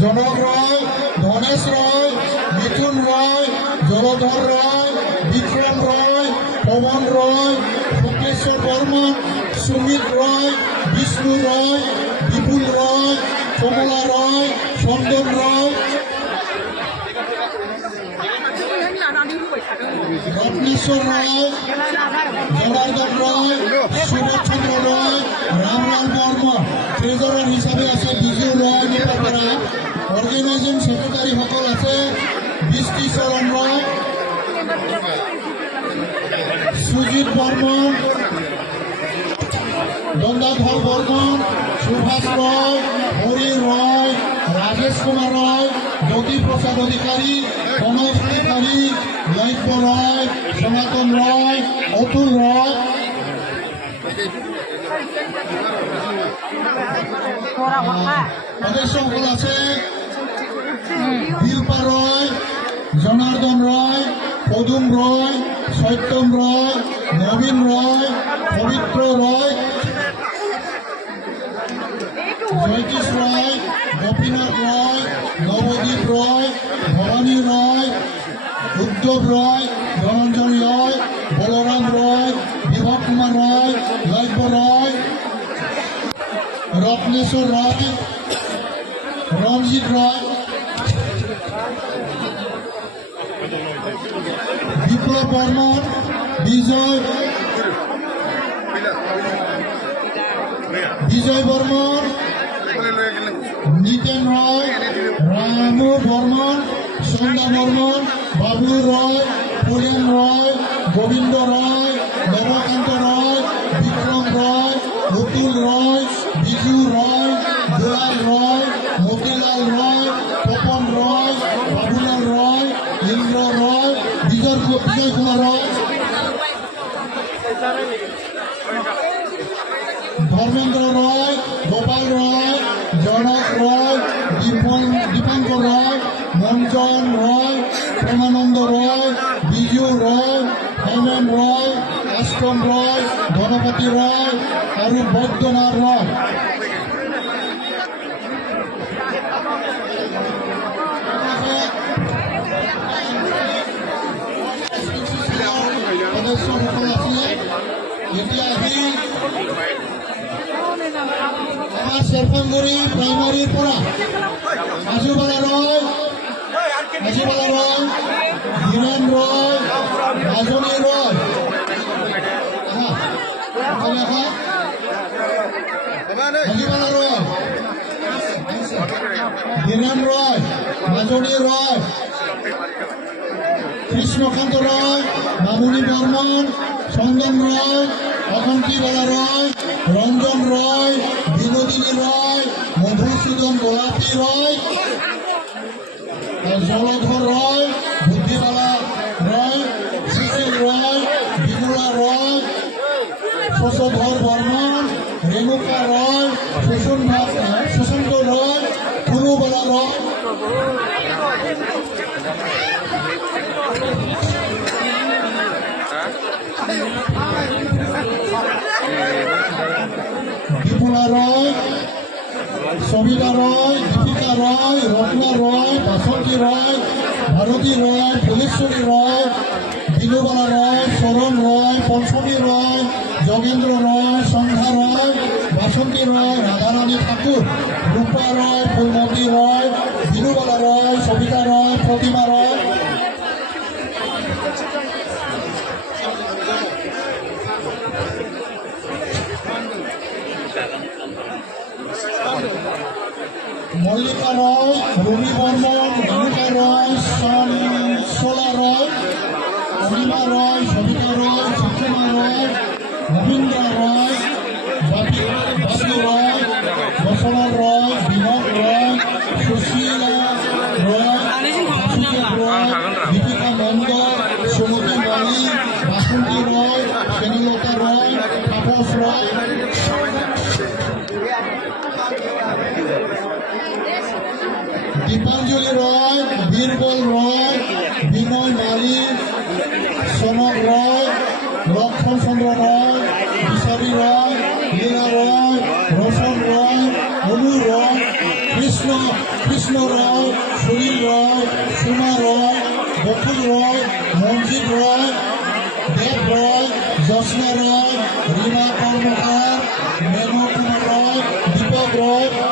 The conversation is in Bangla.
জনক রয়, ধনেশ রয়, মিথুন রয়, জলধর রয়, বিক্রম রয়, পবন রয়, শুক্লেশ্বর বর্মন, সুমিত রয়, বিষ্ণু রয়, বিপুল রয়, কমলা রয়, চন্দন রয়, রত্নেশ্বর রায়, জনার্দন রয়, সুভাষচন্দ্র রয়, রামলাল বর্মা। ট্রেজারার হিসাবে আছে বিজু রয় নেপাড়া। অর্গানাইজিং সেক্রেটারি সকল আছে বৃষ্টি চরণ রয়, সুজিত বর্মন, গঙ্গাধর বর্মন, সুভাষ রয়, হরি রয়, রাজেশ কুমার রয়, জ্যোতি প্রসাদ অধিকারী, কনক অধিকারী, লৈক্য রয়, সনাতন রয়, অতুল রয়। সদস্য সকল আছে শিল্পা রয়, জনার্দন রয়, পদুম রয়, সত্যম রয়, নবীন রয়, পবিত্র রয়, জয়কিশ রয়, গোপীনাথ রয়, নবদ্বীপ রয়, ভবানী রয়, উদ্ধব রয়, ধনঞ্জন রয়, বলরাম রয়, বিভব কুমার রয়, লৈক্য রয়, রত্নেশ্বর রয়, রঞ্জিত রয়, বিপ্লব বর্মন, বিজয় বর্মন, নিতেন রয়, রামু বর্মন, সন্ধ্যা বর্মন, বাবু রয়, পুরেন রয়, গোবিন্দ রয়, নবকান্ত রয়, বিক্রম রয়, অতুল রয়, বিজু রয়, দুলাল রয়, মতিলাল রয়, তপন রয়, বাবুলাল রয়, ইন্দ্র রয়, বিজয় কুমার রয়, ধর্মেন্দ্র রয়, গোপাল রয়, জনক রয়, দীপাঙ্কর রয়, মঞ্জন রয়, প্রেমানন্দ রয়, বিজু রয়, হেমেন রয়, অষ্টম রয়, গণপতি রয় আৰু বৈদ্যনাথ রয়। সদস্যসকল আছিলে এতিয়া আহি আমার শেরপাঙ্গুড়ি প্রাইমারির পৰা আজুবালা রয়, হীরেন রয়, রাজনী রয়, আজিবালা রয়, হীরেন রয়, রাজনী রয়, কৃষ্ণকান্ত রয়, মামুনি বর্মন, চন্দন রয়, অখন্তিবালা রয়, রঞ্জন রয়, বিনোদিনী রয়, মধুসূদন গোলাপী রয়, জলধর রয়, বুদ্ধিবালা রয়, সুশীল রয়, বিমলা রয়, শশধর বর্মন, রেণুকা রয়, সুশান্ত রয়, পুরুবালা রয়, বিপুলা রয়, সবিতা রয়, দীপিকা রয়, রত্না রয়, বাসন্তী রয়, ভারতী রয়, ফুলেশ্বরী রয়, বিলুবালা রয়, শরণ রয়, পঞ্চমী রয়, যোগেন্দ্র রয়, সন্ধ্যা রয়, বাসন্তী রয়, রাধারানী ঠাকুর, রূপা রয়, ফুলমতী রয়, বিলুবালা রয়, সবিতা রয়, প্রতিমা রয়, মল্লিকা রয়, রবি বর্মন, রেণুকা রয়, সোলা রয়, অনিমা রয়, সবিতা রয়, সুষমা রয়, রবীন্দ্র রয়, বাপি রয়, বসন্ত রয়, বিনোদ রয়, সুশীলা রয়, সুজিত রয়, দীপিকা নন্দ, সুমতি মালি, বাসন্তী রয়, স্নেহলতা রয়, তাপস রয়, দীপাঞ্জলি রয়, বীরবল রয়, বিনয় মালিক, সোনক রয়, লক্ষণ চন্দ্র রয়, বিশালী রয়, কৃষ্ণ রায়, সুনীল রায়, সুমা রায়, বকুল রায়, মঞ্জিত রায়, দেব রায়, জ্যোৎস্না রায়, রীমা কর্মকার, মেনু কুমার রায়, দীপক রায়,